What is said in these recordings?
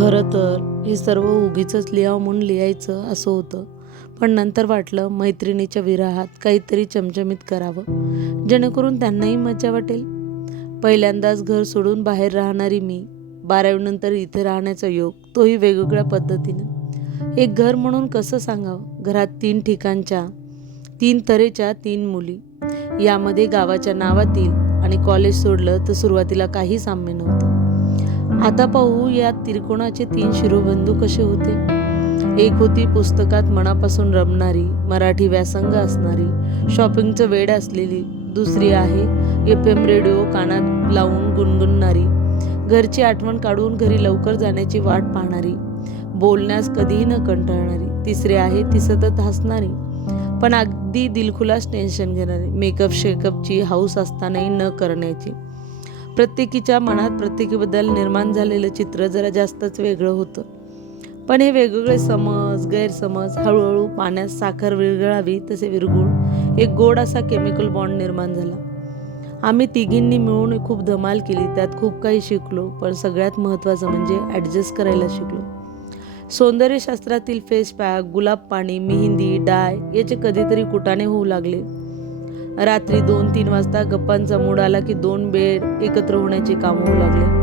खरं तर हे सर्व उगीचच लिहावं म्हणून लिहायचं असं होतं. पण नंतर वाटलं मैत्रिणीच्या विरहात काहीतरी चमचमीत करावं, जेणेकरून त्यांनाही मजा वाटेल. पहिल्यांदाच घर सोडून बाहेर राहणारी मी, 12वी नंतर इथे राहण्याचा योग, तोही वेगवेगळ्या पद्धतीनं. एक घर म्हणून कसं सांगावं? घरात 3 ठिकाणच्या, 3 तऱ्हेच्या 3 मुली, यामध्ये गावाच्या नावातील आणि कॉलेज सोडलं तर सुरुवातीला काही साम्य नव्हतं. आता पाहू या त्रिकोणाचे 3 शिरोबिंदू कसे होते. एक होती पुस्तकात मनापासून रमणारी, मराठी व्यासंग असणारी, शॉपिंगचं वेड असलेली. दुसरी आहे FM रेडिओ कानात लावून गुणगुणणारी, घरची आठवण काढून घरी लवकर जाण्याची वाट पाहणारी, बोलण्यास कधीही न कंटाळणारी. तिसरी आहे ती सतत हसणारी, पण अगदी दिलखुलास टेन्शन घेणारी, मेकअप शेकअपची हौस असतानाही न करण्याची. प्रत्येकीच्या मनात प्रत्येकीबद्दल निर्माण झालेलं चित्र जरा जास्तच वेगळं होतं. पण हे वेगवेगळे समज, गैरसमज हळूहळू पाण्यात साखर विरघळावी तसे विरघळून एक गोड असा केमिकल बॉन्ड निर्माण झाला. आम्ही तिघींनी मिळून खूप धमाल केली, त्यात खूप काही शिकलो, पण सगळ्यात महत्त्वाचं म्हणजे ॲडजस्ट करायला शिकलो. सौंदर्यशास्त्रातील फेस पॅक, गुलाब पाणी, मेहंदी, डाय याचे कधीतरी कुटाणे होऊ लागले. रात्री 2-3 वाजता गप्पांचा मूड आला की 2 बेड एकत्र होण्याचे काम होऊ लागले.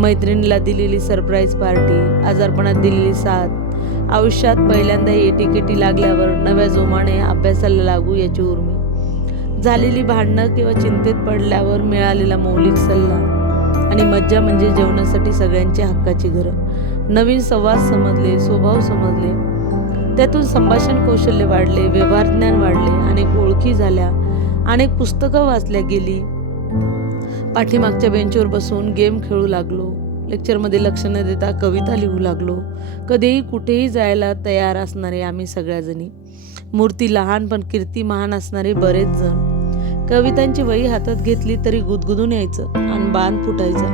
मैत्रिणीला दिलेली सरप्राईज पार्टी, आजारपणात दिलेली साथ, आयुष्यात पहिल्यांदा एटीकेटी लागल्यावर नव्या जोमाने अभ्यासाला लागू याची उर्मी, झालेली भांडणं किंवा चिंतेत पडल्यावर मिळालेला मौलिक सल्ला, आणि मज्जा म्हणजे जेवणासाठी सगळ्यांची हक्काची घरं. नवीन संवाद समजले, स्वभाव समजले, त्यातून संभाषण कौशल्य वाढले, व्यवहार ज्ञान वाढले, अनेक ओळखी झाल्या, अनेक पुस्तकं वाचल्या गेली. पाठीमागच्या बेंचवर बसून गेम खेळू लागलो, लेक्चरमध्ये लक्ष न देता कविता लिहू लागलो. कधीही कुठेही जायला तयार असणारे आम्ही सगळ्याजणी, मूर्ती लहान पण कीर्ती महान असणारे बरेच जण. कवितांची वही हातात घेतली तरी गुदगुदून यायचं आणि बांध फुटायचा.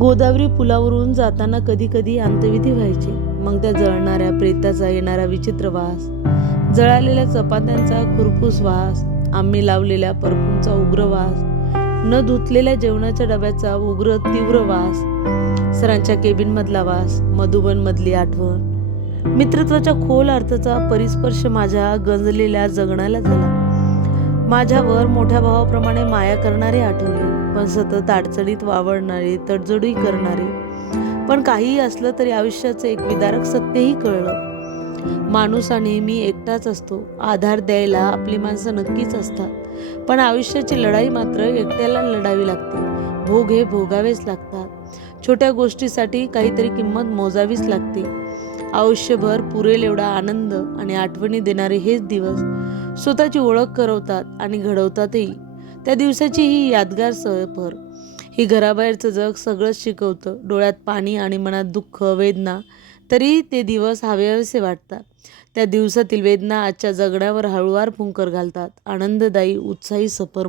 गोदावरी पुलावरून जाताना कधी कधी अंत्यविधी व्हायचे. मग त्या जळणाऱ्या प्रेताचा येणारा विचित्र वास, जळालेल्या चपात्यांचा खुरपूस वास, आम्ही लावलेल्या परफ्यूमचा उग्र वास, न धुतलेल्या जेवणाच्या डब्याचा उग्र तीव्र वास, सरांच्या केबिनमधला वास, मधुबनमधली आठवण, मित्रत्वाच्या खोल अर्थाचा परिस्पर्श माझ्या गंजलेल्या जगण्याला झाला. माझ्यावर मोठ्या भावाप्रमाणे माया करणारे आठवले, पण सतत अडचणीत वावरणारे, तडजोडी करणारे. पण काहीही असलं तरी आयुष्याचं एक विदारक सत्यही कळलं. माणूस हा नेहमी एकटाच असतो. आधार द्यायला आपली माणसं नक्कीच असतात, पण आयुष्याची लढाई मात्र एकट्याला लढावी लागते. भोग हे भोगावेच लागतात. छोट्या गोष्टीसाठी काहीतरी किंमत मोजावीच लागते. आयुष्यभर पुरेल एवढा आनंद आणि आठवणी देणारे हेच दिवस स्वतःची ओळख करवतात आणि घडवतातही. त्या दिवसाची ही यादगार सफर, ही घराबाहेरचं जग सगळंच शिकवतं. डोळ्यात पाणी आणि मनात दुःख, वेदना, तरी ते दिवस हवेसे वाटतात. त्या दिवसातील वेदना आजच्या जगण्यावर हळूवार फुंकर घालतात. आनंददायी, उत्साही सफर